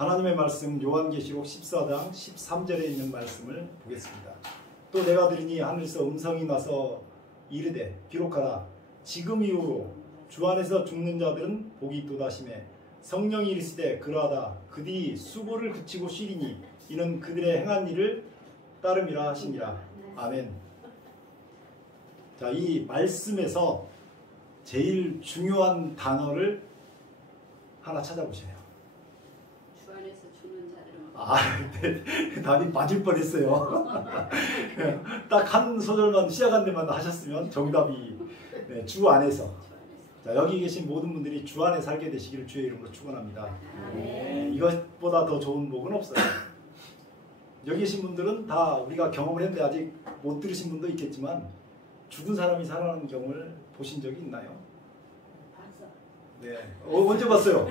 하나님의 말씀 요한계시록 14장 13절에 있는 말씀을 보겠습니다. 또 내가 들으니 하늘에서 음성이 나서 이르되 기록하라. 지금 이후로 주 안에서 죽는 자들은 복이 있도다 하시매 성령이 이르시되 그러하다. 그들이 수고를 그치고 쉬리니 이는 그들의 행한 일을 따름이라 하시니라. 아멘. 자, 이 말씀에서 제일 중요한 단어를 하나 찾아보세요. 주 안에서 죽는 자들은 네. 답이 맞을 뻔했어요. 딱 한 소절만 시작한 데만 하셨으면 정답이 네, 주 안에서. 자, 여기 계신 모든 분들이 주 안에 살게 되시기를 주의 이름으로 축원합니다. 네, 이것보다 더 좋은 복은 없어요. 여기 계신 분들은 다 우리가 경험을 했는데 아직 못 들으신 분도 있겠지만 죽은 사람이 살아나는 경우를 보신 적이 있나요? 봤어. 네. 언제 봤어요?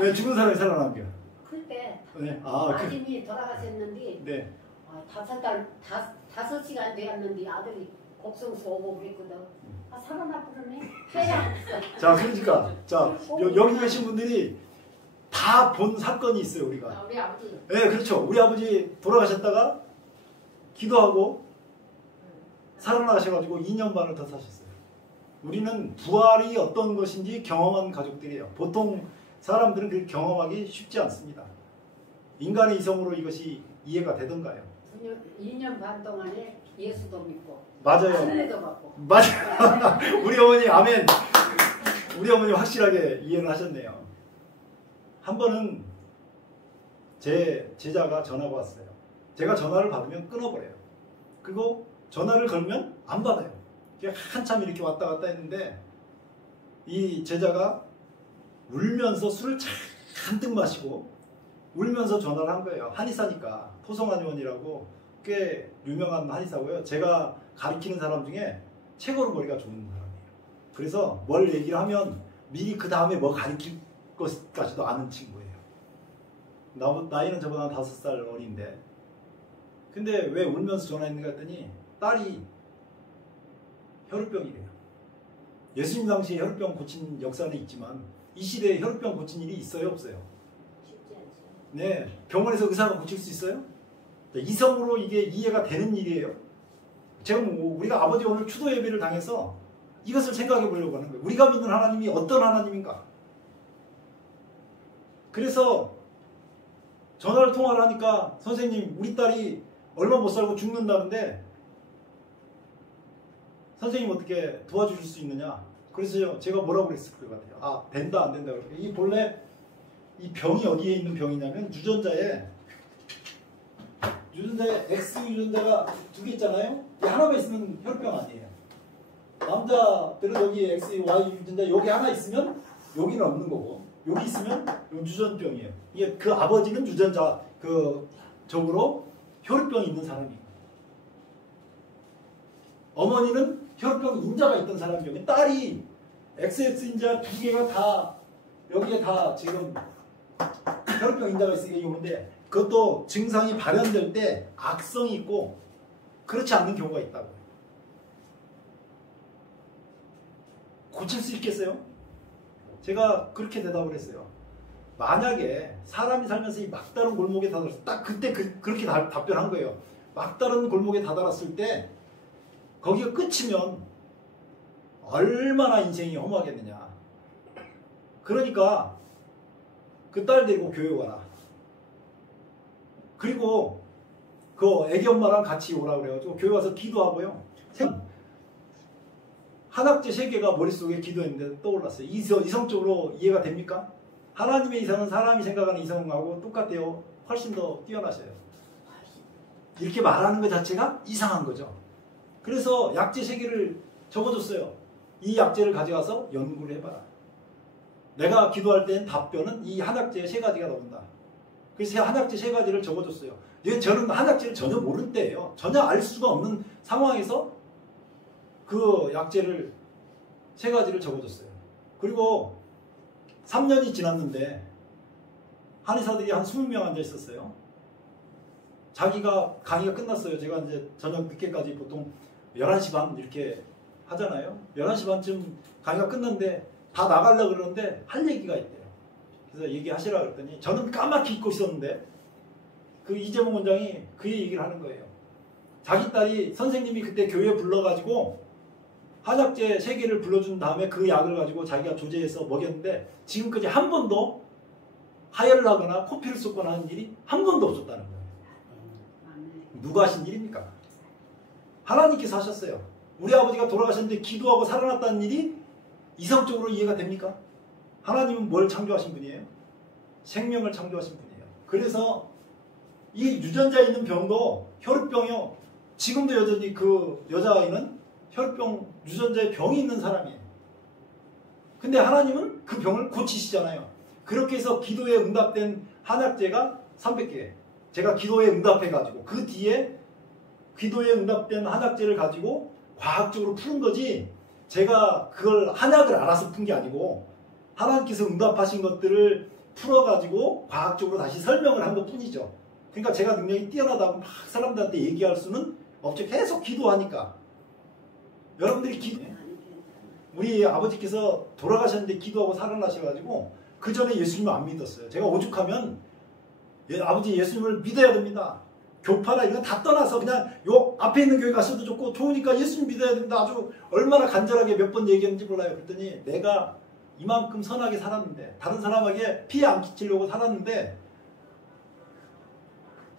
네, 죽은 사람이 살아나는 게. 그때 네. 아들이 돌아가셨는데 네. 5시간 되었는데 아들이 곡성서 오고 그랬거든. 살아나 그러네. 태양. 자, 그러니까 여기 계신 분들이 다 본 사건이 있어요, 우리가. 우리 아버지. 네, 그렇죠. 우리 아버지 돌아가셨다가 기도하고 살아나셔가지고 2년 반을 더 사셨어요. 우리는 부활이 어떤 것인지 경험한 가족들이에요. 보통 사람들은 그 경험하기 쉽지 않습니다. 인간의 이성으로 이것이 이해가 되던가요? 2년 반 동안에 예수도 믿고 맞아요. 은혜도 받고. 맞아요. 우리 어머니 아멘. 우리 어머니 확실하게 이해를 하셨네요. 한 번은 제 제자가 전화가 왔어요. 제가 전화를 받으면 끊어버려요. 그리고 전화를 걸면 안 받아요. 한참 이렇게 왔다 갔다 했는데 이 제자가 울면서 술을 잔뜩 마시고 울면서 전화를 한 거예요. 한의사니까. 토성한의원이라고 꽤 유명한 한의사고요. 제가 가르치는 사람 중에 최고로 머리가 좋은 사람이에요. 그래서 뭘 얘기를 하면 미리 그 다음에 뭐 가르칠 것까지도 아는 친구예요. 나이는 저보다 한 5살 어린데 근데 왜 울면서 전화했는가 했더니 딸이 혈우병이래요. 예수님 당시에 혈우병 고친 역사는 있지만 이 시대에 혈우병 고친 일이 있어요? 없어요? 쉽지 않죠. 네, 병원에서 의사가 고칠 수 있어요? 이성으로 이게 이해가 되는 일이에요. 제가 우리가 아버지 오늘 추도 예배를 당해서 이것을 생각해 보려고 하는 거예요. 우리가 믿는 하나님이 어떤 하나님인가? 그래서 전화를 통화를 하니까 선생님 우리 딸이 얼마 못 살고 죽는다는데 선생님 어떻게 도와주실 수 있느냐? 그래서 제가 뭐라고 그랬을 것 같아요. 된다 안 된다. 이 본래 이 병이 어디에 있는 병이냐면 유전자에 X 유전자가 2개 있잖아요. 이 하나가 있으면 혈병 아니에요. 남자들은 여기 X, Y 유전자 여기 하나 있으면 여기는 없는 거고 여기 있으면 유전병이에요. 이게 그 아버지는 유전자 적으로 혈병이 있는 사람이에요. 어머니는 혈병 인자가 있던 사람이에요. 딸이 XX 인자 2개가 다 여기에 다 지금 혈병 인자가 있으니까 오는데 그것도 증상이 발현될 때 악성이 있고 그렇지 않는 경우가 있다고. 고칠 수 있겠어요? 제가 그렇게 대답을 했어요. 만약에 사람이 살면서 이 막다른 골목에 다다랐을 때 딱 그때 그렇게 답변한 거예요. 막다른 골목에 다다랐을 때 거기가 끝이면 얼마나 인생이 허무하겠느냐. 그러니까 그 딸 데리고 교회 와라. 그리고 그 애기 엄마랑 같이 오라 그래가지고 교회 와서 기도하고요. 한학제 세계가 머릿속에 기도했는데 떠올랐어요. 이성적으로 이해가 됩니까? 하나님의 이성은 사람이 생각하는 이성하고 똑같아요. 훨씬 더 뛰어나셔요. 이렇게 말하는 것 자체가 이상한 거죠. 그래서 약제 세계를 적어줬어요. 이 약제를 가져가서 연구를 해봐라. 내가 기도할 때는 답변은 이 한약제 3가지가 나온다. 그래서 한약제 3가지를 적어줬어요. 저는 한약제를 전혀 모를 때예요. 전혀 알 수가 없는 상황에서 그 약제를 3가지를 적어줬어요. 그리고 3년이 지났는데 한의사들이 한 20명 앉아 있었어요. 자기가 강의가 끝났어요. 제가 이제 저녁 늦게까지 보통 11시 반 이렇게 하잖아요. 11시 반쯤 강의가 끝났는데 다 나가려고 그러는데 할 얘기가 있대요. 그래서 얘기하시라 그랬더니 저는 까맣게 잊고 있었는데 그 이재명 원장이 그 얘기를 하는 거예요. 자기 딸이 선생님이 그때 교회에 불러가지고 한약재 3개를 불러준 다음에 그 약을 가지고 자기가 조제해서 먹였는데 지금까지 한 번도 하혈을 하거나 코피를 쏟거나 하는 일이 한 번도 없었다는 거예요. 누가 하신 일입니까? 하나님께서 하셨어요. 우리 아버지가 돌아가셨는데 기도하고 살아났다는 일이 이성적으로 이해가 됩니까? 하나님은 뭘 창조하신 분이에요? 생명을 창조하신 분이에요. 그래서 이 유전자에 있는 병도 혈우병이요. 지금도 여전히 그 여자아이는 혈우병 유전자에 병이 있는 사람이에요. 근데 하나님은 그 병을 고치시잖아요. 그렇게 해서 기도에 응답된 한약재가 300개. 제가 기도에 응답해가지고 그 뒤에 기도에 응답된 한약재를 가지고 과학적으로 푸는 거지 제가 그걸 한약을 알아서 푼 게 아니고 하나님께서 응답하신 것들을 풀어가지고 과학적으로 다시 설명을 한 것뿐이죠. 그러니까 제가 능력이 뛰어나다고 막 사람들한테 얘기할 수는 없죠. 계속 기도하니까. 여러분들이 우리 아버지께서 돌아가셨는데 기도하고 살아나셔가지고 그 전에 예수님을 안 믿었어요. 제가 오죽하면 아버지 예수님을 믿어야 됩니다. 교파나 이런 거 다 떠나서 그냥 요 앞에 있는 교회 가셔도 좋고 좋으니까 예수님 믿어야 됩니다. 아주 얼마나 간절하게 몇 번 얘기했는지 몰라요. 그랬더니 내가 이만큼 선하게 살았는데 다른 사람에게 피해 안 끼치려고 살았는데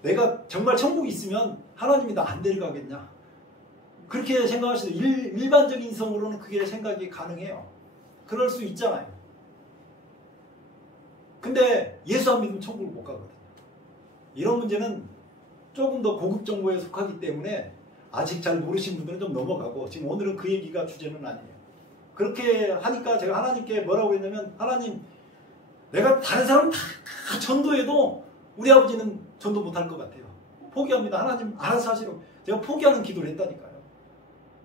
내가 정말 천국이 있으면 하나님이 나 안 데려가겠냐. 그렇게 생각하시는 일반적인 이성으로는 그게 생각이 가능해요. 그럴 수 있잖아요. 근데 예수 안 믿으면 천국을 못 가거든요. 이런 문제는 조금 더 고급 정보에 속하기 때문에 아직 잘 모르신 분들은 좀 넘어가고 지금 오늘은 그 얘기가 주제는 아니에요. 그렇게 하니까 제가 하나님께 뭐라고 했냐면 하나님 내가 다른 사람 다 전도해도 우리 아버지는 전도 못할 것 같아요. 포기합니다. 하나님 알아서 하시라고. 제가 포기하는 기도를 했다니까요.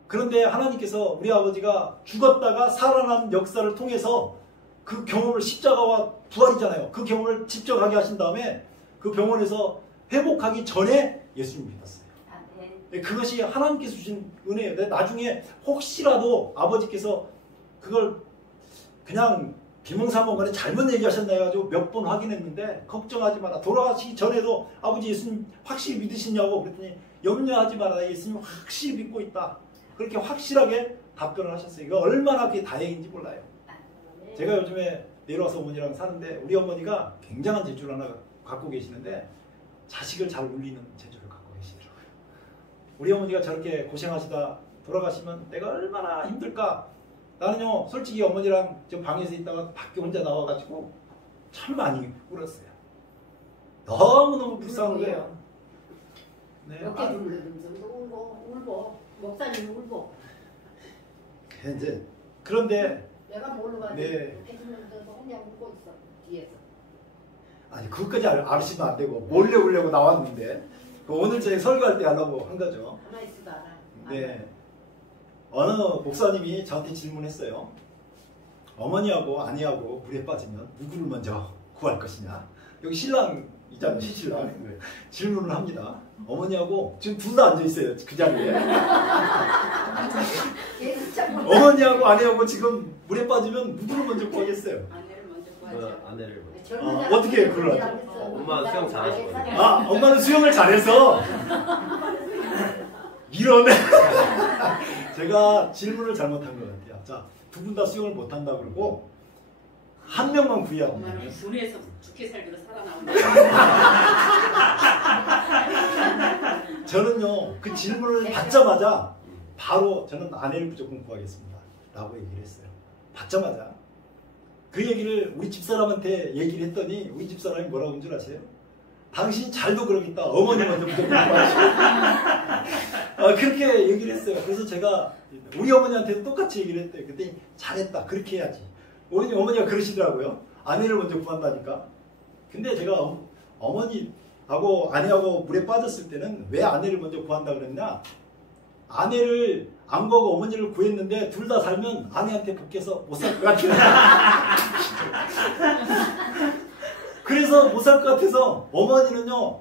그런데 하나님께서 우리 아버지가 죽었다가 살아난 역사를 통해서 그 경험을 십자가와 부활이잖아요. 그 경험을 직접 하게 하신 다음에 그 병원에서 회복하기 전에 예수님 믿었어요. 그것이 하나님께서 주신 은혜예요. 나중에 혹시라도 아버지께서 그걸 그냥 비몽사몽간에 잘못 얘기하셨나 해가지고 몇 번 확인했는데 걱정하지 마라. 돌아가시기 전에도 아버지 예수님 확실히 믿으시냐고 그랬더니 염려하지 마라. 예수님 확실히 믿고 있다. 그렇게 확실하게 답변을 하셨어요. 이거 얼마나 그게 다행인지 몰라요. 제가 요즘에 내려와서 어머니랑 사는데 우리 어머니가 굉장한 재주를 하나 갖고 계시는데 자식을 잘 울리는 재주를 갖고 계시더라고요. 우리 어머니가 저렇게 고생하시다 돌아가시면 내가 얼마나 힘들까. 나는요 솔직히 어머니랑 좀 방에서 있다가 밖에 혼자 나와가지고 참 많이 울었어요. 너무너무 불쌍한 거예요. 네. 이렇게 울고 목사님 울고 이제 그런데 내가 모르가지고 네. 이렇게 들면서 혼자 울고 있어 뒤에서. 아니 그것까지 아시면 안 되고 몰래 울려고 나왔는데 오늘 저녁 설교할 때 하려고 한 거죠. 하나 있어도 알아. 네. 어느 목사님이 저한테 질문했어요. 어머니하고 아내하고 물에 빠지면 누구를 먼저 구할 것이냐. 여기 신랑 있잖아요. 신랑 질문을 합니다. 어머니하고 지금 둘 다 앉아있어요. 그 자리에. 어머니하고 아내하고 지금 물에 빠지면 누구를 먼저 구하겠어요? 아내를 먼저 구하죠. 아내를 먼저. 어떻게 구하죠? 엄마는 수영 잘하시거든요. 아, 엄마는 수영을 잘해서 이러네. 제가 질문을 잘못한 것 같아요. 자, 두 분 다 수영을 못한다 그러고 한 명만 구해야 합니다. 엄마는 군에서 죽게 살기로 살아나온다. 저는요 그 질문을 받자마자 바로 저는 아내를 무조건 구하겠습니다 라고 얘기를 했어요. 받자마자 그 얘기를 우리 집사람한테 얘기를 했더니 우리 집사람이 뭐라고 한 줄 아세요? 당신 잘도 그러겠다. 어머니 먼저 무조건 구하시고 그렇게 얘기를 했어요. 그래서 제가 우리 어머니한테도 똑같이 얘기를 했대요. 그랬더니 잘했다. 그렇게 해야지. 어머니가 그러시더라고요. 아내를 먼저 구한다니까. 근데 제가 어머니하고 아내하고 물에 빠졌을 때는 왜 아내를 먼저 구한다 그랬냐. 아내를 안 구하고 어머니를 구했는데 둘 다 살면 아내한테 복해서 못 살 것 같아요. 그래서 못 살 것 같아서 어머니는요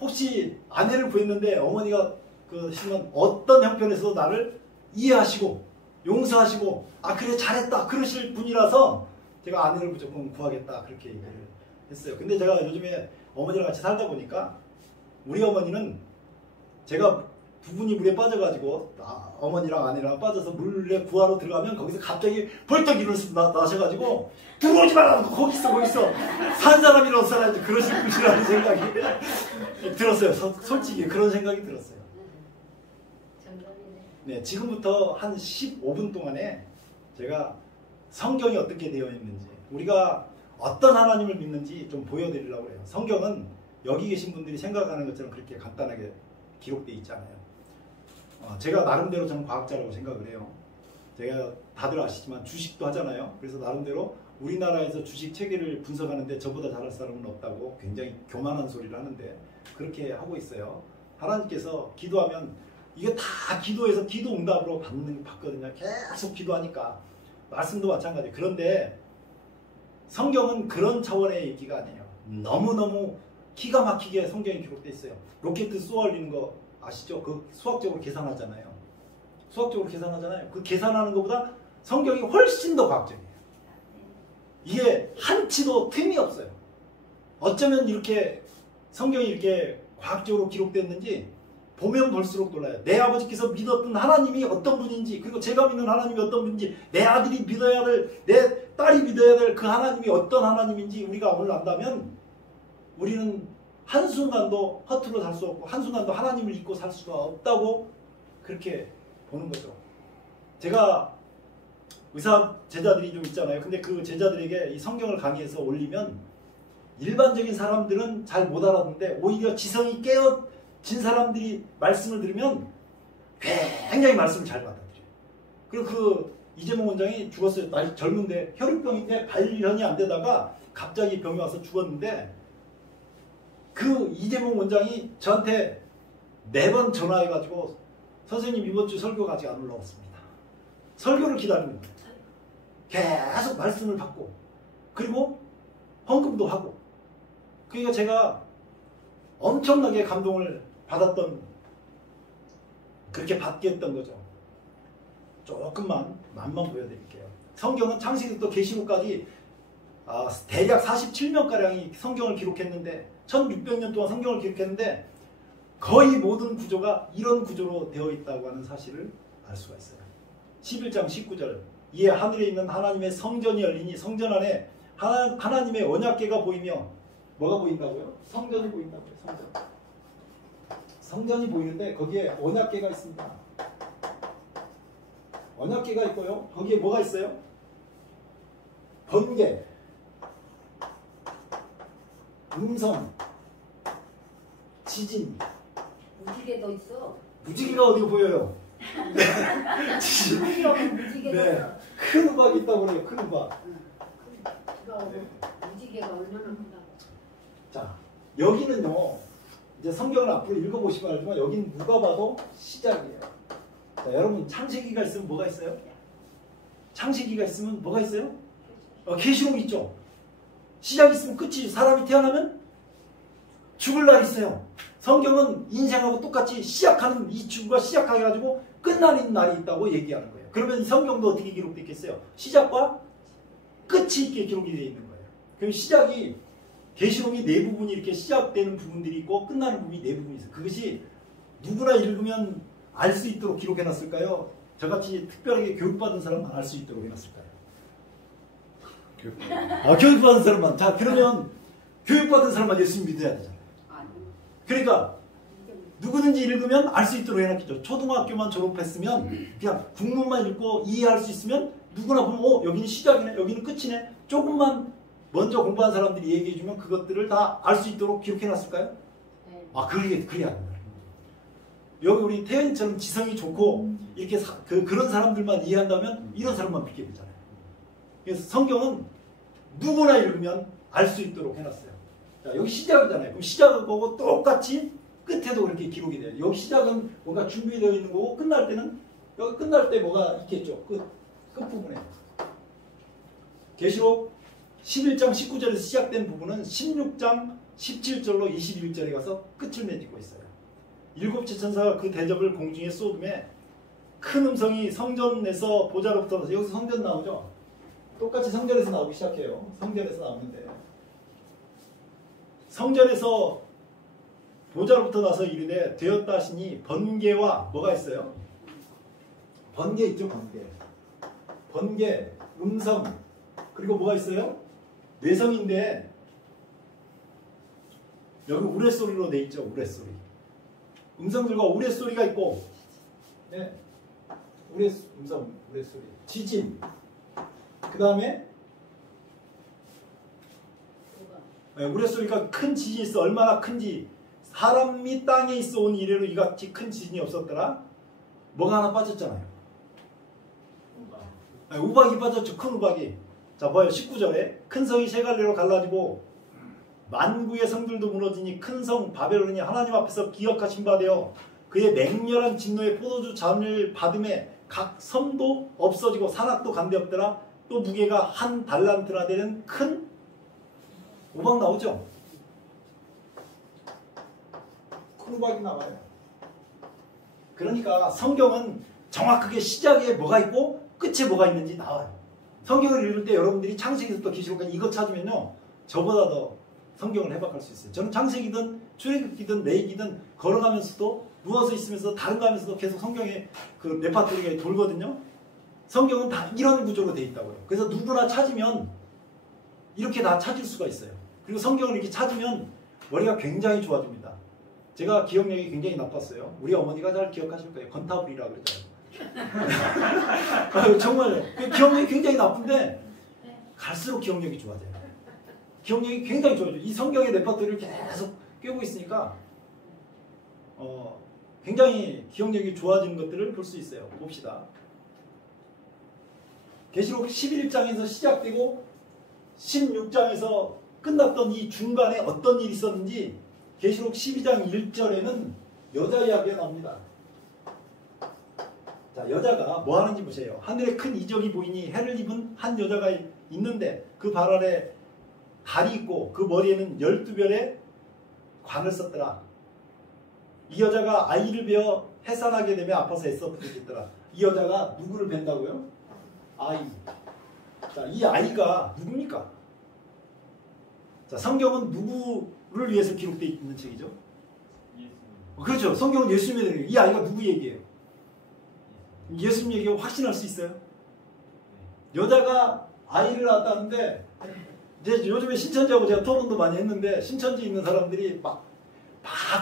혹시 아내를 구했는데 어머니가 그러시면 어떤 형편에서도 나를 이해하시고 용서하시고 아 그래 잘했다 그러실 분이라서 제가 아내를 무조건 구하겠다 그렇게 얘기를 했어요. 근데 제가 요즘에 어머니랑 같이 살다 보니까 우리 어머니는 제가 두 분이 물에 빠져가지고 어머니랑 아내랑 빠져서 물에 구하러 들어가면 거기서 갑자기 벌떡 일어나셔가지고 들어오지 말라고 거기 있어 산 사람이라도 살아야지 그러실 분이라는 생각이 들었어요. 솔직히 그런 생각이 들었어요. 정답이네. 네, 지금부터 한 15분 동안에 제가 성경이 어떻게 되어 있는지 우리가 어떤 하나님을 믿는지 좀 보여드리려고 해요. 성경은 여기 계신 분들이 생각하는 것처럼 그렇게 간단하게 기록되어 있지 않아요. 제가 나름대로 저는 과학자라고 생각을 해요. 제가 다들 아시지만 주식도 하잖아요. 그래서 나름대로 우리나라에서 주식 체계를 분석하는데 저보다 잘할 사람은 없다고 굉장히 교만한 소리를 하는데 그렇게 하고 있어요. 하나님께서 기도하면 이게 다 기도해서 기도 응답으로 받거든요. 계속 기도하니까 말씀도 마찬가지. 그런데 성경은 그런 차원의 얘기가 아니에요. 너무너무 기가 막히게 성경이 기록되어 있어요. 로켓 쏘아 올리는 거 아시죠? 그 수학적으로 계산하잖아요. 그 계산하는 것보다 성경이 훨씬 더 과학적이에요. 이게 한치도 틈이 없어요. 어쩌면 이렇게 성경이 이렇게 과학적으로 기록됐는지 보면 볼수록 놀라요. 내 아버지께서 믿었던 하나님이 어떤 분인지, 그리고 제가 믿는 하나님이 어떤 분인지, 내 아들이 믿어야 될, 내 딸이 믿어야 될 그 하나님이 어떤 하나님인지 우리가 오늘 안다면 우리는 한순간도 허투루 살 수 없고 한순간도 하나님을 잊고 살 수가 없다고 그렇게 보는 거죠. 제가 의사 제자들이 좀 있잖아요. 근데 그 제자들에게 이 성경을 강의해서 올리면 일반적인 사람들은 잘 못 알아듣는데 오히려 지성이 깨어진 사람들이 말씀을 들으면 굉장히 말씀을 잘 받아들여요. 그리고 그 이재몽 원장이 죽었어요. 나이 젊은데 혈우병인데 발현이 안 되다가 갑자기 병이 와서 죽었는데 그 이재몽 원장이 저한테 매번 전화해가지고 선생님 이번 주 설교가 아직 안 올라왔습니다. 설교를 기다리는 거예요. 계속 말씀을 받고 그리고 헌금도 하고 그러니까 제가 엄청나게 감동을 받았던 그렇게 받게 했던 거죠. 조금만 맛만 보여드릴게요. 성경은 창세기부터 계시록까지 대략 47명가량이 성경을 기록했는데 1600년 동안 성경을 기록했는데 거의 모든 구조가 이런 구조로 되어 있다고 하는 사실을 알 수가 있어요. 11장 19절 이에 하늘에 있는 하나님의 성전이 열리니 성전 안에 하나님의 언약궤가 보이며 뭐가 보인다고요? 성전이 보인다고요. 성전이 보이는데 거기에 언약궤가 있습니다. 언약궤가 있고요. 거기에 뭐가 있어요? 번개, 음성, 지진. 무지개도 있어. 무지개가 어디 보여요? 무지개가 네, 있어. 큰 우박이 있다고 그래요. 큰 우박. 네. 무지개가 얼마나 큰다고. 자, 여기는요. 이제 성경을 앞으로 읽어보시면 알지만 여기는 누가 봐도 시작이에요. 자, 여러분 창세기가 있으면 뭐가 있어요? 창세기가 있으면 뭐가 있어요? 계시록 있죠. 시작 있으면 끝이 사람이 태어나면 죽을 날이 있어요. 성경은 인생하고 똑같이 시작하는 이 죽음과 시작해가지고 끝나는 날이 있다고 얘기하는 거예요. 그러면 이 성경도 어떻게 기록되어 있겠어요? 시작과 끝이 있게 기록이 되어 있는 거예요. 그럼 시작이 계시록이 네 부분이 이렇게 시작되는 부분들이 있고 끝나는 부분이 네 부분이 있어요. 그것이 누구나 읽으면 알 수 있도록 기록해놨을까요? 저같이 특별하게 교육받은 사람만 알 수 있도록 해놨을까요? 교육받은 사람만. 자, 그러면 교육받은 사람만 예수 믿어야 되잖아요. 그러니까 누구든지 읽으면 알 수 있도록 해놨겠죠. 초등학교만 졸업했으면 그냥 국문만 읽고 이해할 수 있으면 누구나 보면 여기는 시작이네, 여기는 끝이네. 조금만 먼저 공부한 사람들이 얘기해주면 그것들을 다 알 수 있도록 기록해놨을까요? 네. 그래야 합니다. 여기 우리 태연이처럼 지성이 좋고 이렇게 그런 사람들만 이해한다면 이런 사람만 믿게 되잖아요. 그래서 성경은 누구나 읽으면 알 수 있도록 해놨어요. 자, 여기 시작이잖아요. 그럼 시작하고 똑같이 끝에도 그렇게 기록이 돼요. 여기 시작은 뭔가 준비되어 있는 거고 끝날 때는 여기 끝날 때 뭐가 있겠죠. 끝부분에. 계시록 11장 19절에서 시작된 부분은 16장 17절로 21절에 가서 끝을 맺고 있어요. 일곱째 천사가 그 대접을 공중에 쏟음에 큰 음성이 성전에서 보좌로부터 여기서 성전 나오죠. 똑같이 성전에서 나오기 시작해요. 성전에서 나오는데 성전에서 보좌로부터 나서 이르되 되었다 하시니 번개와 뭐가 있어요? 번개 있죠. 번개, 음성, 그리고 뭐가 있어요? 뇌성인데 여기 우레소리로 돼 있죠. 우레소리. 음성들과 우레소리가 있고, 네, 음성, 우레소리, 지진. 그 다음에 우레소리가 큰 지진이 있어. 얼마나 큰지. 사람이 땅에 있어 온 이래로 이같이 큰 지진이 없었더라. 뭐가 하나 빠졌잖아요. 우박이 빠졌죠. 큰 우박이. 자, 뭐예요? 19절에 큰 성이 세 갈래로 갈라지고 만구의 성들도 무너지니 큰 성 바벨론이 하나님 앞에서 기억하신 바 되어 그의 맹렬한 진노의 포도주 잔을 받음에 각 섬도 없어지고 산악도 간데 없더라. 또 무게가 한 달란트나 되는 큰 우박 나오죠. 큰 우박이 나와요. 그러니까 성경은 정확하게 시작에 뭐가 있고 끝에 뭐가 있는지 나와요. 성경을 읽을 때 여러분들이 창세기부터 계시록까지 이거 찾으면요 저보다 더 성경을 해박할 수 있어요. 저는 창세기든 출애굽기든 레위기든 걸어가면서도 누워서 있으면서 다른 거 하면서도 계속 성경에 그 레파토리가 돌거든요. 성경은 다 이런 구조로 돼 있다고요. 그래서 누구나 찾으면 이렇게 다 찾을 수가 있어요. 그리고 성경을 이렇게 찾으면 머리가 굉장히 좋아집니다. 제가 기억력이 굉장히 나빴어요. 우리 어머니가 잘 기억하실 거예요. 건타불이라 그러잖아요. 정말요. 기억력이 굉장히 나쁜데 갈수록 기억력이 좋아져요. 기억력이 굉장히 좋아져요. 이 성경의 레파토리를 계속 꿰고 있으니까 굉장히 기억력이 좋아지는 것들을 볼 수 있어요. 봅시다. 계시록 11장에서 시작되고 16장에서 끝났던 이 중간에 어떤 일이 있었는지 계시록 12장 1절에는 여자 이야기가 나옵니다. 자, 여자가 뭐 하는지 보세요. 하늘에 큰 이적이 보이니 해를 입은 한 여자가 있는데 그 발 아래 달이 있고 그 머리에는 12별의 관을 썼더라. 이 여자가 아이를 베어 해산하게 되며 아파서 애써 부르짖더라. 이 여자가 누구를 뵌다고요? 아이. 자, 이 아이가 누굽니까? 자, 성경은 누구를 위해서 기록되어 있는 책이죠? 그렇죠. 성경은 예수님에 대한 이 아이가 누구 얘기예요? 예수님 얘기가 확신할 수 있어요? 여자가 아이를 낳았다는데 이제 요즘에 신천지하고 제가 토론도 많이 했는데 신천지 있는 사람들이 막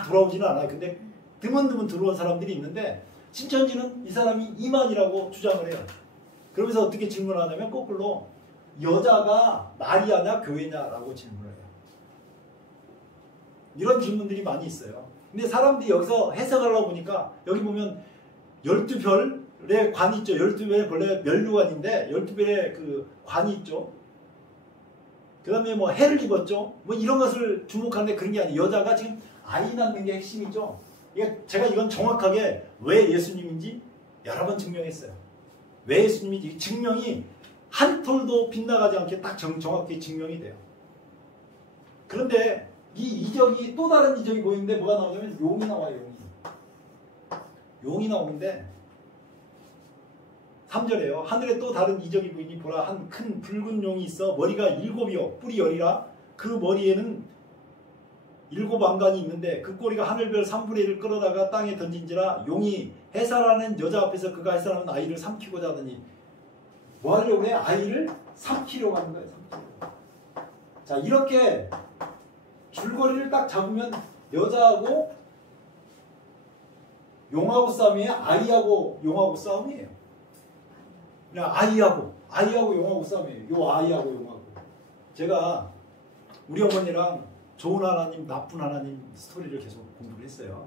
돌아오지는 않아요. 근데 드문드문 들어온 사람들이 있는데 신천지는 이 사람이 이만이라고 주장을 해요. 그러면서 어떻게 질문하냐면 거꾸로 여자가 마리아냐 교회냐라고 질문을 해요. 이런 질문들이 많이 있어요. 근데 사람들이 여기서 해석하려고 보니까 여기 보면 12별의 관이 있죠. 12별의 원래 멸류관인데 12별의 그 관이 있죠. 그 다음에 뭐 해를 입었죠. 뭐 이런 것을 주목하는데 그런 게 아니에요. 여자가 지금 아이 낳는 게 핵심이죠. 제가 이건 정확하게 왜 예수님인지 여러 번 증명했어요. 왜 예수님인지 증명이 한 톨도 빗나가지 않게 딱 정확히 증명이 돼요. 그런데 이 이적이 또 다른 이적이 보이는데 뭐가 나오냐면 용이 나와요. 용이 나오는데 3절에요. 하늘에 또 다른 이적이 보이니 보라 한 큰 붉은 용이 있어 머리가 7이요 뿔이 10이라 그 머리에는 7 안간이 있는데 그 꼬리가 하늘별 3분의 1을 끌어다가 땅에 던진지라 용이 해산하는 여자 앞에서 그가 해산하는 아이를 삼키고자 하더니 뭐 하려고 해? 아이를 삼키려고 하는 거예요. 삼키려고. 자, 이렇게 줄거리를 딱 잡으면 여자하고 용하고 싸움이에요? 아이하고 용하고 싸움이에요? 그냥 아이하고 용하고 싸움이에요. 요 아이하고 용하고. 제가 우리 어머니랑 좋은 하나님, 나쁜 하나님 스토리를 계속 공부를 했어요.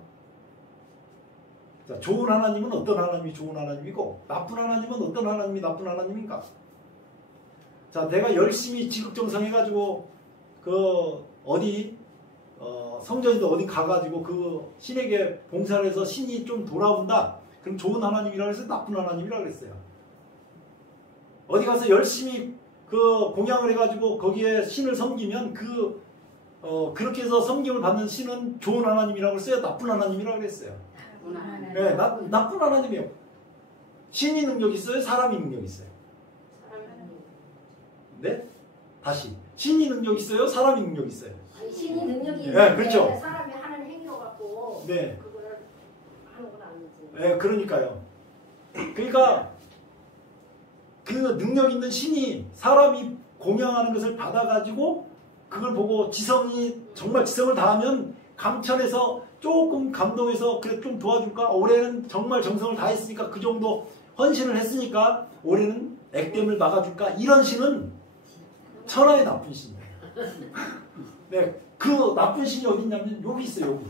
자, 좋은 하나님은 어떤 하나님이 좋은 하나님이고 나쁜 하나님은 어떤 하나님이 나쁜 하나님인가? 자, 내가 열심히 지극정성해가지고 그 어디 성전이도 어디 가가지고 그 신에게 봉사를 해서 신이 좀 돌아온다. 그럼 좋은 하나님이라고 해서 나쁜 하나님이라고 그랬어요. 어디 가서 열심히 그 공양을 해가지고 거기에 신을 섬기면 그렇게 해서 섬김을 받는 신은 좋은 하나님이라고 했어요. 나쁜 하나님이라고 그랬어요. 네, 나쁜 하나님이에요. 신이 능력이 있어요? 사람이 능력이 있어요? 네? 다시 신이 능력 있어요? 사람이 능력 있어요? 아니, 신이 능력이 네, 있는데 그렇죠. 사람이 하는 행위로 갖고 네. 그거를 하는 건 아니지. 네, 그러니까요. 그러니까 그 능력 있는 신이 사람이 공양하는 것을 받아가지고 그걸 보고 정말 지성을 다하면 감천해서 조금 감동해서 그래 좀 도와줄까? 올해는 정말 정성을 다했으니까 그 정도 헌신을 했으니까 올해는 액땜을 막아줄까? 이런 신은 천하의 나쁜 신이에요. 네, 그 나쁜 신이 어디 있냐면 여기 있어요. 여기.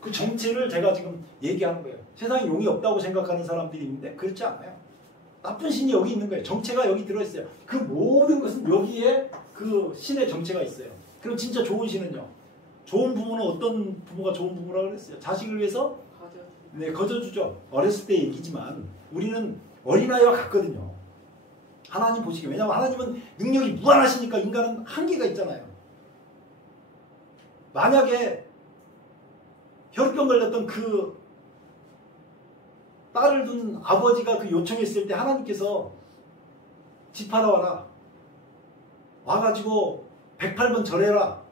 그 정체를 제가 지금 얘기하는 거예요. 세상에 용이 없다고 생각하는 사람들이 있는데 그렇지 않아요. 나쁜 신이 여기 있는 거예요. 정체가 여기 들어있어요. 그 모든 것은 여기에 그 신의 정체가 있어요. 그럼 진짜 좋은 신은요. 좋은 부모는 어떤 부모가 좋은 부모라고 그랬어요? 자식을 위해서 네, 거저주죠. 어렸을 때 얘기지만 우리는 어린아이와 같거든요. 하나님 보시기에. 왜냐하면 하나님은 능력이 무한하시니까 인간은 한계가 있잖아요. 만약에 혈병 걸렸던 그 딸을 둔 아버지가 그 요청했을 때 하나님께서 집하러 와라. 와가지고 108번 절해라.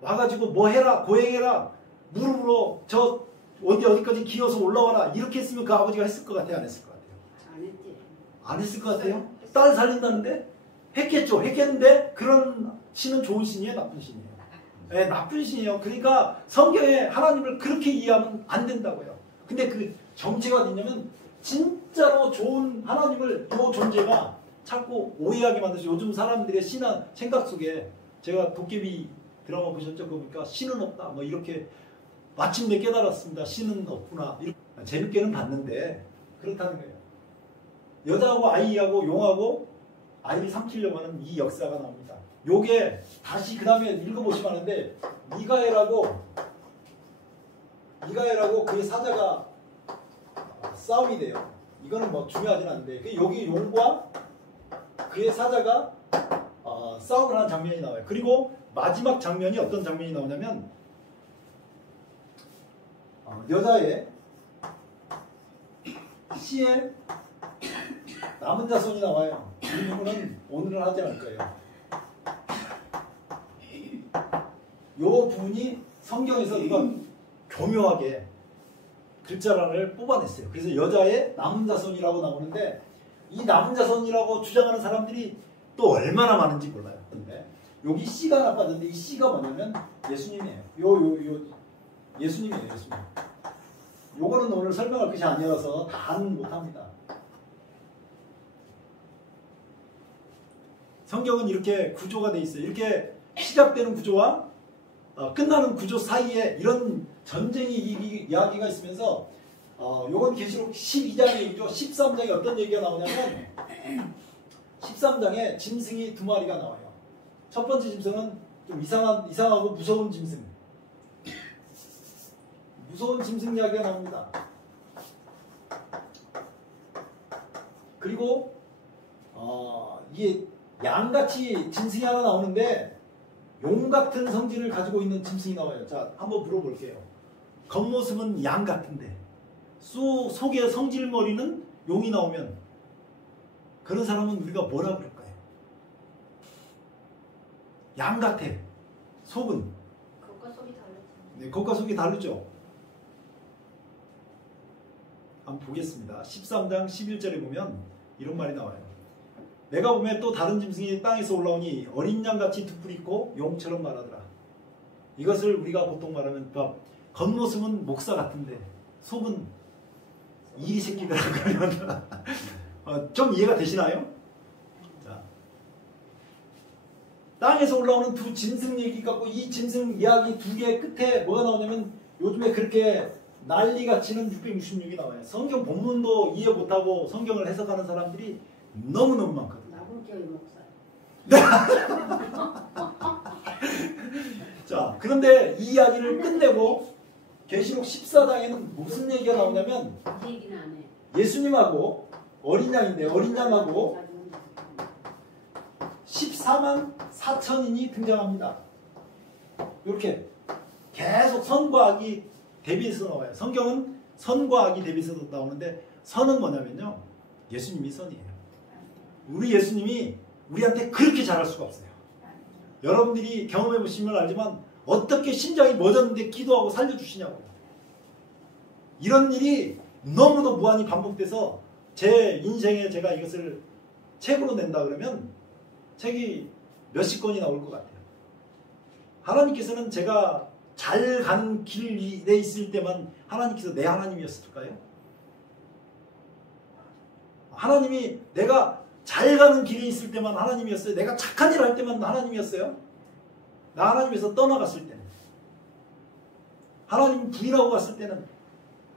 와가지고 뭐 해라. 고행해라. 무릎으로 저 어디까지 기어서 올라와라. 이렇게 했으면 그 아버지가 했을 것 같아요? 안 했을 것 같아요? 안 했지. 안 했을 것 같아요? 딸 살린다는데? 했겠죠. 했겠는데 그런 신은 좋은 신이에요? 나쁜 신이에요? 네, 나쁜 신이에요. 그러니까 성경에 하나님을 그렇게 이해하면 안 된다고요. 근데 그 정체가 어디냐면 진짜로 좋은 하나님을 이 존재가 자꾸 오해하게 만들죠. 요즘 사람들의 신앙 생각 속에 제가 도깨비 드라마 보셨죠? 그거 보니까 신은 없다. 뭐 이렇게 마침내 깨달았습니다. 신은 없구나. 이렇게 재밌게는 봤는데 그렇다는 거예요. 여자하고 아이하고 용하고 아이를 삼키려고 하는 이 역사가 나옵니다. 요게 다시 그 다음에 읽어보시면 하는데 미가엘하고 그의 사자가 싸움이 돼요. 이거는 뭐 중요하진 않은데 여기 용과 그의 사자가 싸움을 하는 장면이 나와요. 그리고 마지막 장면이 어떤 장면이 나오냐면 여자의 시에 남은 자손이 나와요. 이 부분은 오늘은 하지 않을 거예요. 이 부분이 성경에서 누가 교묘하게 글자를 뽑아냈어요. 그래서 여자의 남은 자손이라고 나오는데 이 남은 자손이라고 주장하는 사람들이 또 얼마나 많은지 몰라요. 근데 여기 C가 하나 빠졌는데 이 C가 뭐냐면 예수님이에요. 예수님이에요. 예수님. 요거는 오늘 설명할 것이 아니어서 다는 못합니다. 성경은 이렇게 구조가 돼 있어요. 이렇게 시작되는 구조와 끝나는 구조 사이에 이런 전쟁이 이야기가 있으면서 요건 계시록 12장의 얘기죠. 13장에 어떤 얘기가 나오냐면 13장에 짐승이 두 마리가 나와요. 첫 번째 짐승은 좀 이상하고 무서운 짐승. 무서운 짐승 이야기가 나옵니다. 그리고 이게 양같이 짐승이 하나 나오는데 용 같은 성질을 가지고 있는 짐승이 나와요. 자, 한번 물어볼게요. 겉모습은 양 같은데 속에 성질머리는 용이 나오면 그런 사람은 우리가 뭐라 그럴까요? 양 같아. 속은. 겉과 속이 다르죠. 네, 겉과 속이 다르죠. 한번 보겠습니다. 13장 11절에 보면 이런 말이 나와요. 내가 보면 또 다른 짐승이 땅에서 올라오니 어린 양같이 두 뿔 있고 용처럼 말하더라. 이것을 우리가 보통 말하면 겉모습은 목사 같은데 속은 이리 새끼더라. 좀 이해가 되시나요? 자, 땅에서 올라오는 두 짐승 얘기 갖고 이 짐승 이야기 두 개 끝에 뭐가 나오냐면 요즘에 그렇게 난리가 치는 666이 나와요. 성경 본문도 이해 못하고 성경을 해석하는 사람들이 너무너무 많거든요. 나훈교의 목사. 자, 그런데 이 이야기를 끝내고 계시록 14장에는 무슨 얘기가 나오냐면 이 얘기는 안 해. 예수님하고 어린 양인데 어린 양하고 14만 4천인이 등장합니다. 이렇게 계속 선과 악이 대비해서 나와요. 성경은 선과 악이 대비해서 나오는데 선은 뭐냐면요. 예수님이 선이에요. 우리 예수님이 우리한테 그렇게 잘할 수가 없어요. 여러분들이 경험해 보시면 알지만 어떻게 심장이 멎었는데 기도하고 살려주시냐고요. 이런 일이 너무도 무한히 반복돼서 제 인생에 제가 이것을 책으로 낸다 그러면 책이 몇십 권이 나올 것 같아요. 하나님께서는 제가 잘 가는 길에 있을 때만 하나님께서 내 하나님이었을까요? 하나님이 내가 잘 가는 길에 있을 때만 하나님이었어요? 내가 착한 일을 할 때만 하나님이었어요? 나 하나님에서 떠나갔을 때는, 하나님 부인하고 갔을 때는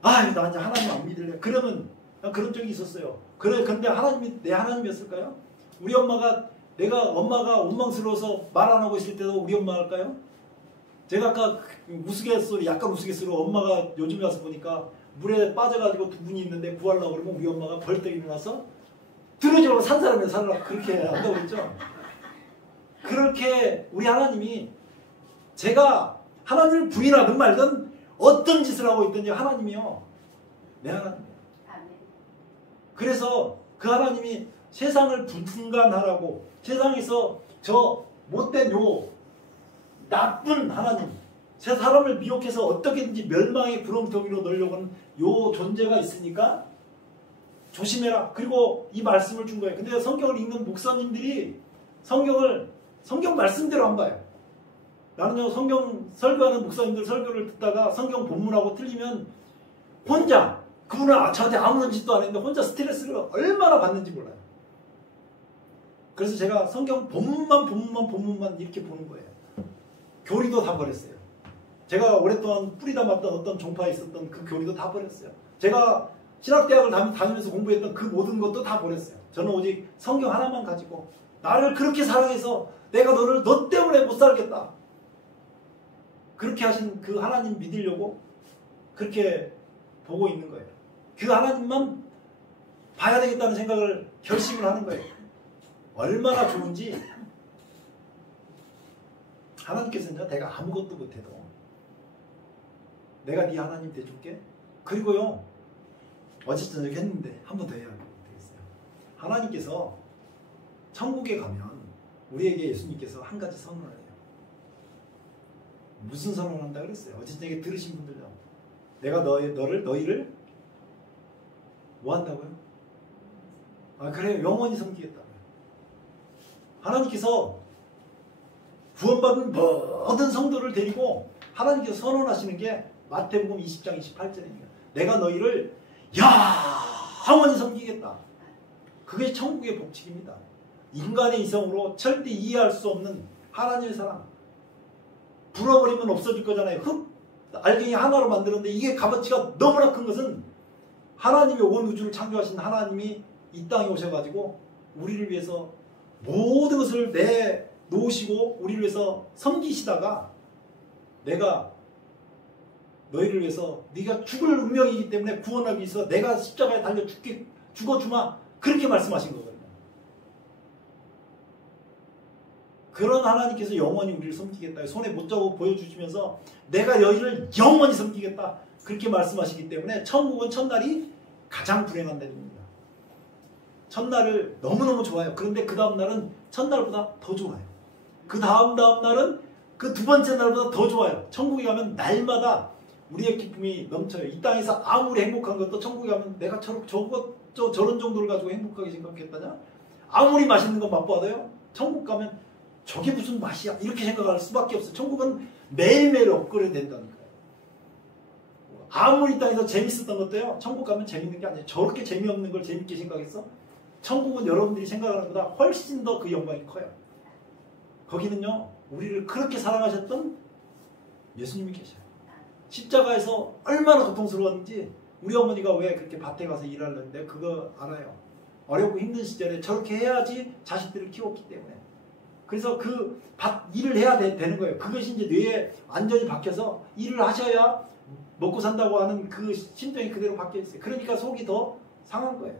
나 이제 하나님 안 믿을래. 그러면 그런 적이 있었어요. 그런데 하나님이 내 하나님이었을까요? 우리 엄마가 엄마가 원망스러워서 말 안 하고 있을 때도 우리 엄마 할까요? 제가 아까 우스갯소리, 약간 우스갯소리로 엄마가 요즘에 와서 보니까 물에 빠져가지고 두 분이 있는데 구하려고 그러면 우리 엄마가 벌떡 일어나서 들어주려고 산 사람이 살라고 그렇게 한다고 그랬죠. 그렇게 우리 하나님이 제가 하나님을 부인하든 말든 어떤 짓을 하고 있든지 하나님이요. 내 하나님이에요. 그래서 그 하나님이 세상을 분간하라고 세상에서 저 못된 요 나쁜 하나님, 제 사람을 미혹해서 어떻게든지 멸망의 구렁텅이로 넣으려고 하는 요 존재가 있으니까 조심해라. 그리고 이 말씀을 준 거예요. 근데 성경을 읽는 목사님들이 성경 말씀대로 안 봐요. 나는요, 성경 설교하는 목사님들 설교를 듣다가 성경 본문하고 틀리면 혼자, 그분은 저한테 아무런 짓도 안 했는데 혼자 스트레스를 얼마나 받는지 몰라요. 그래서 제가 성경 본문만 이렇게 보는 거예요. 교리도 다 버렸어요. 제가 오랫동안 뿌리다 맞던 어떤 종파에 있었던 그 교리도 다 버렸어요. 제가 신학대학을 다니면서 공부했던 그 모든 것도 다 버렸어요. 저는 오직 성경 하나만 가지고 나를 그렇게 사랑해서 내가 너 때문에 못 살겠다. 그렇게 하신 그 하나님 믿으려고 그렇게 보고 있는 거예요. 그 하나님만 봐야 되겠다는 생각을 결심을 하는 거예요. 얼마나 좋은지. 하나님께서는 내가 아무것도 못해도 내가 네 하나님 돼줄게. 그리고요, 어제 저녁에 했는데 한 번 더 해야 되겠어요. 하나님께서 천국에 가면 우리에게 예수님께서 한 가지 선언을 해요. 무슨 선언을 한다 그랬어요? 어제 저녁에 들으신 분들요. 내가 너희를 뭐 한다고요? 그래요. 영원히 섬기겠다고요. 하나님께서 구원받은 모든 성도를 데리고 하나님께서 선언하시는 게 마태복음 20장 28절입니다. 내가 너희를 영원히 섬기겠다. 그게 천국의 법칙입니다. 인간의 이성으로 절대 이해할 수 없는 하나님의 사랑. 불어버리면 없어질 거잖아요. 알갱이 하나로 만들었는데 이게 값어치가 너무나 큰 것은 하나님이 온 우주를 창조하신 하나님이 이 땅에 오셔가지고 우리를 위해서 모든 것을 내놓으시고 우리를 위해서 섬기시다가 내가 너희를 위해서 네가 죽을 운명이기 때문에 구원하기 위해서 내가 십자가에 달려 죽어주마. 그렇게 말씀하신 거거든요. 그런 하나님께서 영원히 우리를 섬기겠다. 손에 못 잡고 보여주시면서 내가 너희를 영원히 섬기겠다. 그렇게 말씀하시기 때문에 천국은 첫날이 가장 불행한 날입니다. 첫날을 너무너무 좋아요. 그런데 그 다음 날은 첫날보다 더 좋아요. 그 다음 날은 그 두 번째 날보다 더 좋아요. 천국에 가면 날마다 우리의 기쁨이 넘쳐요. 이 땅에서 아무리 행복한 것도 천국에 가면 내가 저런 정도를 가지고 행복하게 생각했다냐? 아무리 맛있는 거 맛봐도요. 천국 가면 저게 무슨 맛이야? 이렇게 생각할 수밖에 없어요. 천국은 매일매일 업그레이드 된다는 거예요. 아무리 이 땅에서 재밌었던 것도요. 천국 가면 재밌는 게 아니에요. 저렇게 재미없는 걸 재밌게 생각했어? 천국은 여러분들이 생각하는 것보다 훨씬 더 그 영광이 커요. 거기는요. 우리를 그렇게 사랑하셨던 예수님이 계셔요. 십자가에서 얼마나 고통스러웠는지 우리 어머니가 왜 그렇게 밭에 가서 일하는데 그거 알아요. 어렵고 힘든 시절에 저렇게 해야지 자식들을 키웠기 때문에. 그래서 그 일을 해야 되는 거예요. 그것이 이제 뇌에 완전히 박혀서 일을 하셔야 먹고 산다고 하는 그 심정이 그대로 박혀 있어요. 그러니까 속이 더 상한 거예요.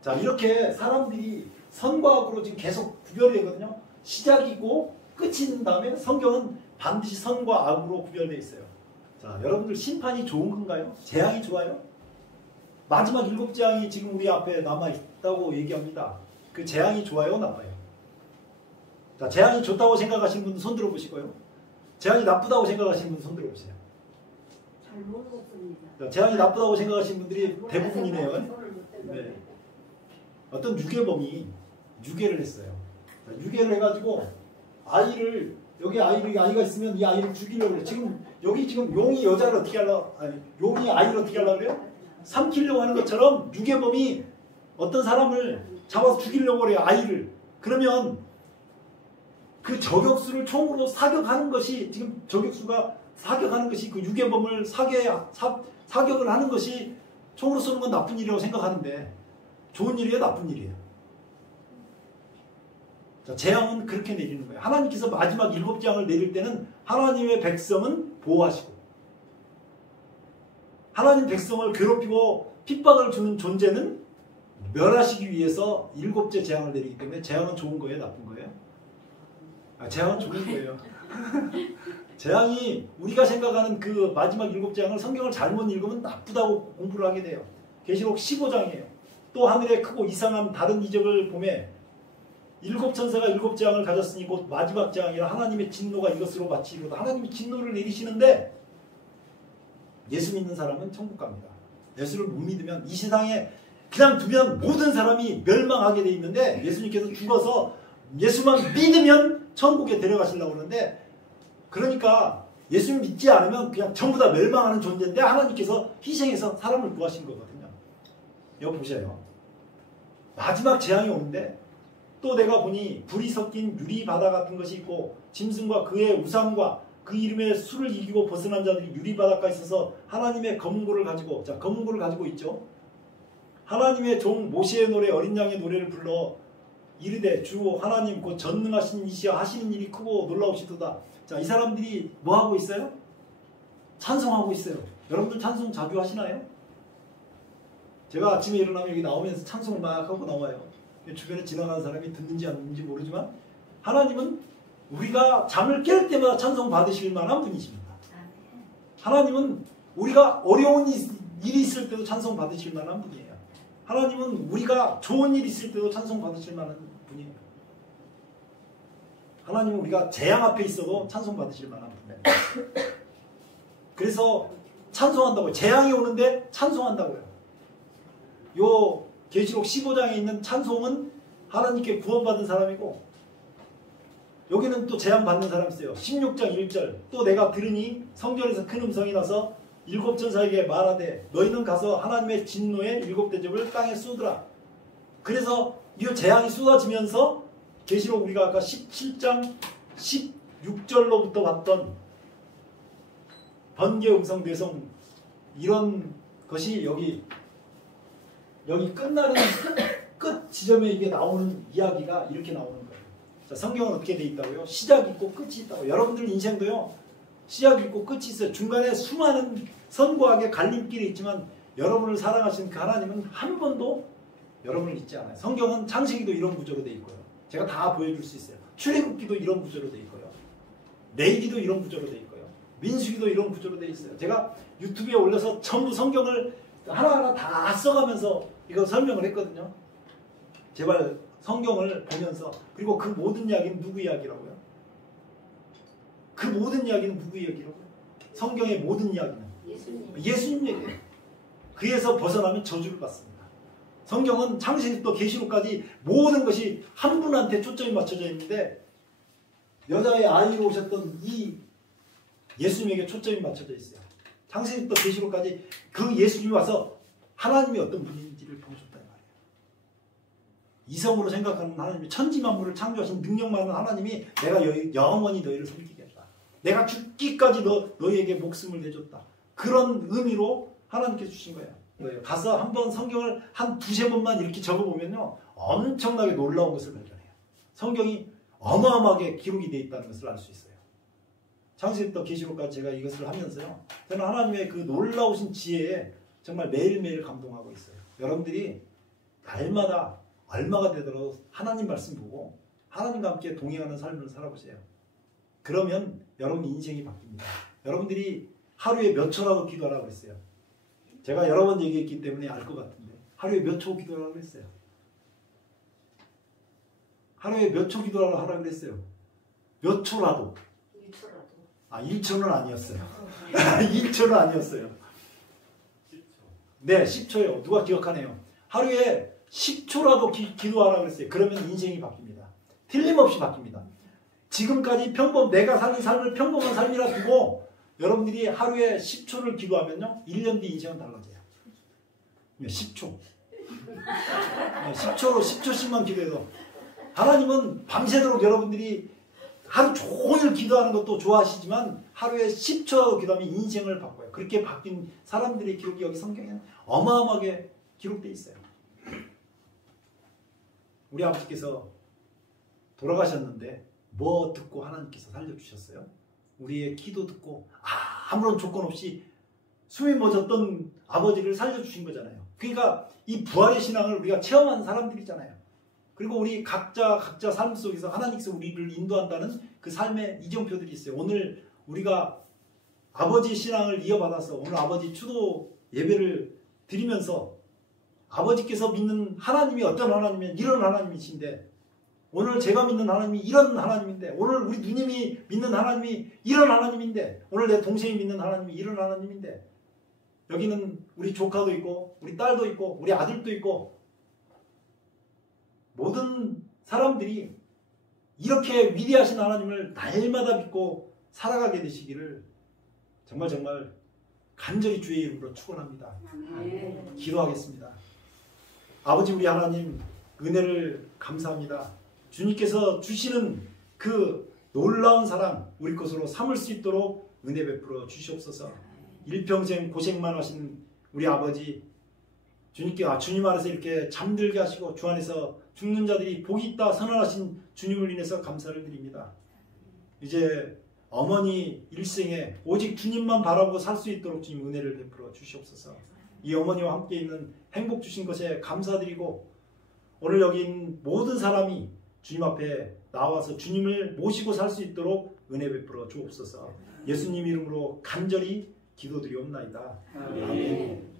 자, 이렇게 사람들이 선과 악으로 지금 계속 구별이 되거든요. 시작이고 끝이 있는 다음에 성경은 반드시 선과 악으로 구별되어 있어요. 자, 여러분들 심판이 좋은 건가요? 재앙이 좋아요? 마지막 7재앙이 지금 우리 앞에 남아있다고 얘기합니다. 그 재앙이 좋아요, 나빠요? 자, 재앙이 좋다고 생각하시는 분은 손 들어보시고요. 재앙이 나쁘다고 생각하시는 분은 손 들어보세요. 잘 모르겠습니다. 자, 재앙이 나쁘다고 생각하시는 분들이 대부분이네요. 네. 어떤 유괴범이 유괴를 했어요. 자, 유괴를 해가지고 아이를, 여기 아이가 있으면 이 아이를 죽이려고 그래요. 여기 지금 용이 여자를 어떻게 하려고, 용이 아이를 어떻게 하려고 그래요? 삼키려고 하는 것처럼 유괴범이 어떤 사람을 잡아서 죽이려고 그래요. 아이를. 그러면 그 저격수를 총으로 사격하는 것이, 지금 저격수가 사격하는 것이, 그 유괴범을 사격을 하는 것이, 총으로 쏘는 건 나쁜 일이라고 생각하는데 좋은 일이에요, 나쁜 일이에요? 자, 재앙은 그렇게 내리는 거예요. 하나님께서 마지막 7재앙을 내릴 때는 하나님의 백성은 보호하시고, 하나님 백성을 괴롭히고 핍박을 주는 존재는 멸하시기 위해서 7째 재앙을 내리기 때문에 재앙은 좋은 거예요, 나쁜 거예요? 재앙은 좋은 거예요. 재앙이, 우리가 생각하는 그 마지막 7재앙을 성경을 잘못 읽으면 나쁘다고 공부를 하게 돼요. 계시록 15장이에요. 또 하늘에 크고 이상한 다른 이적을 보매 7천사가 7재앙을 가졌으니 곧 마지막 재앙이라 하나님의 진노가 이것으로 마치 이루다. 하나님이 진노를 내리시는데 예수 믿는 사람은 천국 갑니다. 예수를 못 믿으면, 이 세상에 그냥 두면 모든 사람이 멸망하게 돼 있는데, 예수님께서 죽어서 예수만 믿으면 천국에 데려가시려고 그러는데, 그러니까 예수를 믿지 않으면 그냥 전부 다 멸망하는 존재인데 하나님께서 희생해서 사람을 구하신 거거든요. 여기 보세요. 마지막 재앙이 오는데 또 내가 보니 불이 섞인 유리바다 같은 것이 있고 짐승과 그의 우상과 그 이름의 수를 이기고 벗어난 자들이 유리바다가 있어서 하나님의 검은고를 가지고, 자, 검은고를 가지고 있죠. 하나님의 종 모세의 노래, 어린 양의 노래를 불러 이르되 주 하나님 곧 전능하신 이시여 하시는 일이 크고 놀라우시도다. 자, 이 사람들이 뭐 하고 있어요? 찬송하고 있어요. 여러분들 찬송 자주 하시나요? 제가 아침에 일어나면 여기 나오면서 찬송을 막 하고 나와요. 주변에 지나가는 사람이 듣는지 안 듣는지 모르지만 하나님은 우리가 잠을 깰 때마다 찬송 받으실 만한 분이십니다. 하나님은 우리가 어려운 일이 있을 때도 찬송 받으실 만한 분이에요. 하나님은 우리가 좋은 일이 있을 때도 찬송 받으실 만한 분이에요. 하나님은 우리가 재앙 앞에 있어도 찬송 받으실 만한 분이에요. 그래서 찬송한다고요. 재앙이 오는데 찬송한다고요. 요 계시록 15장에 있는 찬송은 하나님께 구원받은 사람이고, 여기는 또 재앙 받는 사람이 있어요. 16장 1절 또 내가 들으니 성전에서 큰 음성이 나서 7천사에게 말하되 너희는 가서 하나님의 진노의 7대접을 땅에 쏟으라. 그래서 이 재앙이 쏟아지면서 계시록 우리가 아까 17장 16절로부터 봤던 번개 음성 대성, 이런 것이 여기 끝나는 끝 지점에 이게 나오는 이야기가 이렇게 나오는 거예요. 자, 성경은 어떻게 돼 있다고요? 시작이 있고 끝이 있다고. 여러분들 인생도요, 시작이 있고 끝이 있어요. 중간에 수많은 선과 악의 갈림길이 있지만 여러분을 사랑하시는 그 하나님은 한 번도 여러분을 잊지 않아요. 성경은 창세기도 이런 구조로 돼 있고요. 제가 다 보여줄 수 있어요. 출애굽기도 이런 구조로 돼 있고요. 레위기도 이런 구조로 돼 있고요. 민수기도 이런 구조로 돼 있어요. 제가 유튜브에 올려서 전부 성경을 하나하나 다 써가면서 이거 설명을 했거든요. 제발 성경을 보면서, 그리고 그 모든 이야기는 누구 이야기라고요? 그 모든 이야기는 누구 이야기라고요? 성경의 모든 이야기는 예수님 얘기예요. 그에서 벗어나면 저주를 받습니다. 성경은 창세기부터 계시록까지 모든 것이 한 분한테 초점이 맞춰져 있는데, 여자의 아이로 오셨던 이 예수님에게 초점이 맞춰져 있어요. 창세기부터 계시록까지 그 예수님이 와서 하나님이 어떤 분인지를 보여줬단 말이에요. 이성으로 생각하는 하나님이, 천지만물을 창조하신 능력 많은 하나님이 내가 영원히 너희를 섬기겠다. 내가 죽기까지 너희에게 목숨을 내줬다. 그런 의미로 하나님께 주신 거예요. 가서 한번 성경을 한 두세 번만 이렇게 적어보면요, 엄청나게 놀라운 것을 발견해요. 성경이 어마어마하게 기록이 되어 있다는 것을 알 수 있어요. 창세기부터 계시록까지 제가 이것을 하면서요, 저는 하나님의 그 놀라우신 지혜에 정말 매일매일 감동하고 있어요. 여러분들이 날마다 얼마가 되더라도 하나님 말씀 보고 하나님과 함께 동행하는 삶을 살아보세요. 그러면 여러분 인생이 바뀝니다. 여러분들이 하루에 몇 초라도 기도하라고 했어요. 제가 여러 번 얘기했기 때문에 알 것 같은데 하루에 몇 초 기도하라고 그랬어요? 하루에 몇 초 기도하라고 그랬어요? 몇 초라도. 1초라도. 아, 1초는 아니었어요. 1초는 아니었어요. 10초. 네, 10초요. 누가 기억하네요. 하루에 10초라도 기도하라고 그랬어요. 그러면 인생이 바뀝니다. 틀림없이 바뀝니다. 지금까지 내가 사는 삶을 평범한 삶이라 두고 여러분들이 하루에 10초를 기도하면요. 1년 뒤 인생은 달라져요. 10초. 10초씩만 기도해도 하나님은 밤새도록 여러분들이 하루 종일 기도하는 것도 좋아하시지만 하루에 10초 기도하면 인생을 바꿔요. 그렇게 바뀐 사람들의 기록이 여기 성경에는 어마어마하게 기록되어 있어요. 우리 아버지께서 돌아가셨는데 뭐 듣고 하나님께서 살려주셨어요? 우리의 기도 듣고 아무런 조건 없이 숨이 멎었던 아버지를 살려주신 거잖아요. 그러니까 이 부활의 신앙을 우리가 체험한 사람들이잖아요. 그리고 우리 각자 삶 속에서 하나님께서 우리를 인도한다는 그 삶의 이정표들이 있어요. 오늘 우리가 아버지 신앙을 이어받아서 오늘 아버지 추도 예배를 드리면서 아버지께서 믿는 하나님이 어떤 하나님이면 이런 하나님이신데 오늘 제가 믿는 하나님이 이런 하나님인데 오늘 우리 누님이 믿는 하나님이 이런 하나님인데 오늘 내 동생이 믿는 하나님이 이런 하나님인데 여기는 우리 조카도 있고 우리 딸도 있고 우리 아들도 있고 모든 사람들이 이렇게 위대하신 하나님을 날마다 믿고 살아가게 되시기를 정말 간절히 주의 이름으로 축원합니다. 기도하겠습니다. 아버지 우리 하나님 은혜를 감사합니다. 주님께서 주시는 그 놀라운 사랑 우리 것으로 삼을 수 있도록 은혜 베풀어 주시옵소서. 일평생 고생만 하신 우리 아버지 주님 안에서 이렇게 잠들게 하시고 주 안에서 죽는 자들이 복이 있다 선언하신 주님을 인해서 감사를 드립니다. 이제 어머니 일생에 오직 주님만 바라보고 살 수 있도록 주님 은혜를 베풀어 주시옵소서. 이 어머니와 함께 있는 행복 주신 것에 감사드리고 오늘 여기 있는 모든 사람이 주님 앞에 나와서 주님을 모시고 살 수 있도록 은혜 베풀어 주옵소서. 예수님 이름으로 간절히 기도드리옵나이다. 아멘.